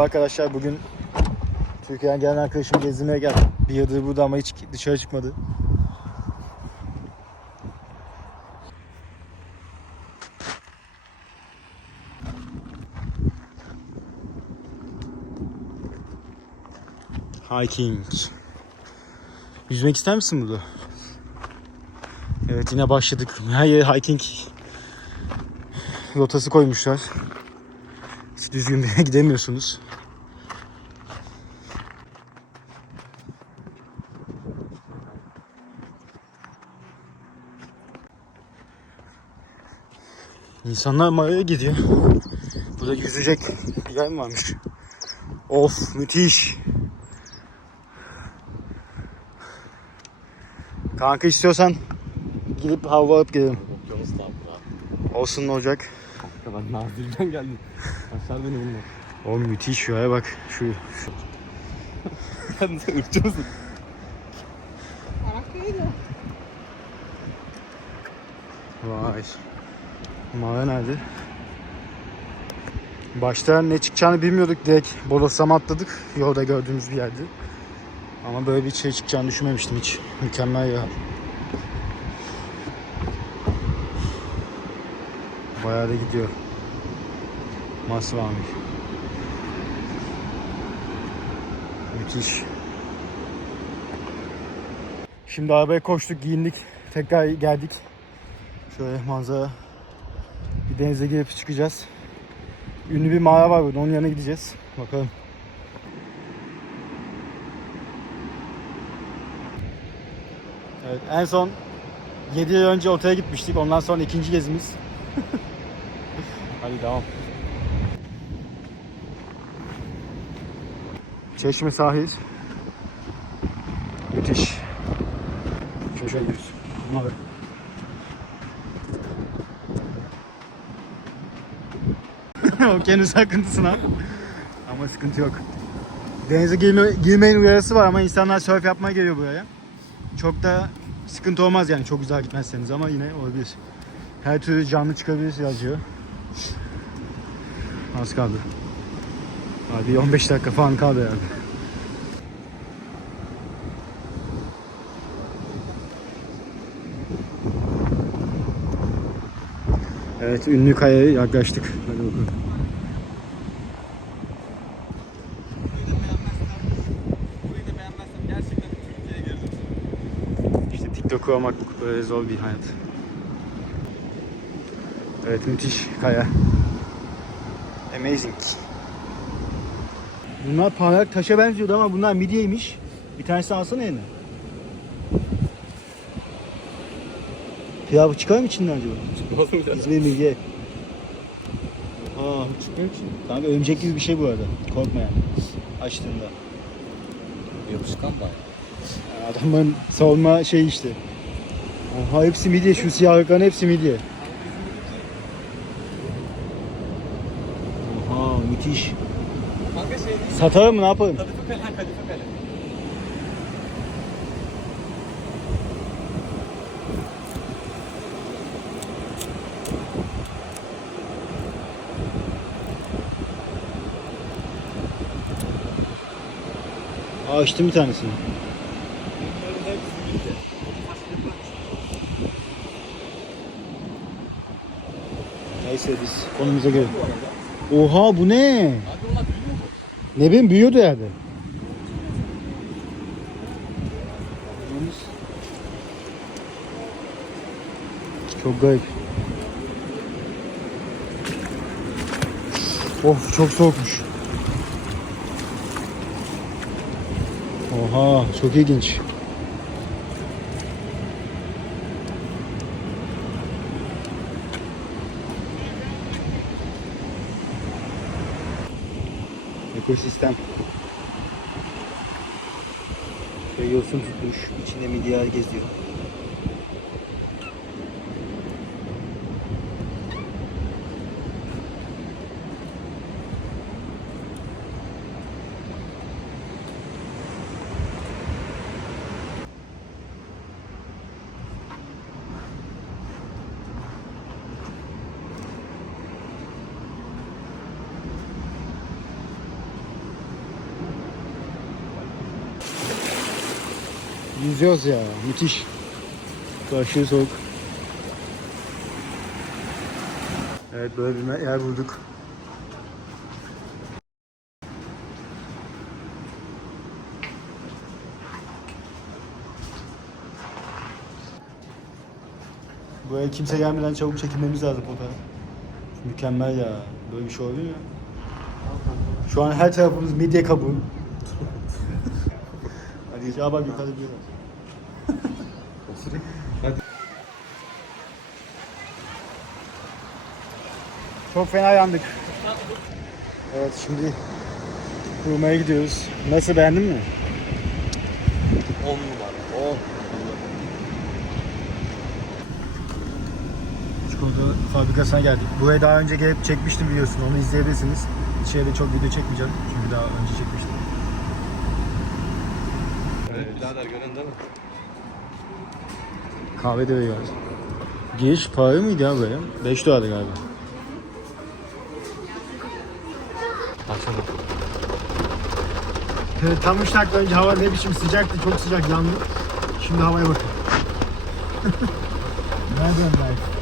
Merhaba arkadaşlar. Bugün Türkiye'den gelen arkadaşımı gezdirmeye geldim. Bir yıldır burada ama hiç dışarı çıkmadı. Hiking. Yüzmek ister misin burada? Evet yine başladık. Her yere hiking rotası koymuşlar. Hiç düzgün bir yere gidemiyorsunuz. İnsanlar mağaraya gidiyor. Burada yüzecek bir yer mi varmış? Of müthiş. Kanka istiyorsan gidip hava alıp gelelim. Okyanus. Olsun ne olacak? Ya ben Nazilli'den geldim. Aşağı beni bulma. O müthiş şuraya bak. Şu, şu. Sen sen ırkçı mısın? Vay. Mağara nerede? Başta ne çıkacağını bilmiyorduk. Direkt bodoslama atladık. Yolda gördüğümüz bir yerdi. Ama böyle bir şey çıkacağını düşünmemiştim hiç. Mükemmel ya. Bayağı da gidiyor. Masvami. Müthiş. Şimdi arabaya koştuk, giyindik. Tekrar geldik. Şöyle manzara. Denize girip çıkacağız. Ünlü bir mağara var burada. Onun yanına gideceğiz. Bakalım. Evet, en son 7 yıl önce otele gitmiştik. Ondan sonra ikinci gezimiz. Hadi devam. Çeşme sahil. Müthiş. Şöyle gidiyoruz. Buna Okyanus akıntısına. Ama sıkıntı yok. Denize girme, girmeyin uyarısı var ama insanlar surf yapmaya geliyor buraya. Çok da sıkıntı olmaz yani çok güzel gitmezseniz ama yine olabilir. Her türlü canlı çıkabilir yazıyor. Az kaldı. Hadi 15 dakika falan kaldı herhalde. Evet ünlü kayaya yaklaştık. Hadi bakalım. Olmak böyle zor bir hayat. Evet müthiş kaya. Amazing. Bunlar parlak taşa benziyordu ama bunlar midyeymiş. Bir tanesini alsana. Ya bu çıkar mı içinden acaba? Oğlum ya. İzmir midye. Aa çıkmıyor ki. Kanka örümcek gibi bir şey bu arada. Korkma yani. Açtığında. Yapışkan bak. Yani adamların savunma şey işte. Oha hepsi midye. Şu siyah ırkların hepsi midye. Oha müthiş. Kanka şey değil. Satalım mı ne yapalım? Kadife. Ha Kadife Kale. Aa bir tanesini. Neyse biz konumuza gelelim. Oha bu ne? Ne bileyim büyüyordu yani. Çok garip. Of çok soğukmuş. Oha çok ilginç. Ekosistem. Yosun tutmuş. içinde midyar geziyor. Yüzüyoruz ya. Müthiş. Aşırı soğuk. Evet böyle bir yer bulduk. Buraya kimse gelmeden çabuk çekilmemiz lazım fotoğraf. Mükemmel ya. Böyle bir şey olabilir mi? Şu an her tarafımız midye kabuğu. Hadi bak yukarıda bir var. Hadi. Çok fena yandık. Evet şimdi kurmaya gidiyoruz. Nasıl beğendin mi? 10 numara. 10. Çikolata fabrikasına geldik. Buraya daha önce gelip çekmiştim biliyorsun. Onu izleyebilirsiniz. İçeride çok video çekmeyeceğim. Çünkü daha önce çekmiştim. Birader gören değil mi? Kahve de veriyorlar. Giriş pahalı mıydı ya böyle? 5 dolardı galiba. Baksana. Evet, tam 3 dakika önce hava ne biçim sıcaktı. Çok sıcak yandık. Şimdi havaya bakın. Nereden belki?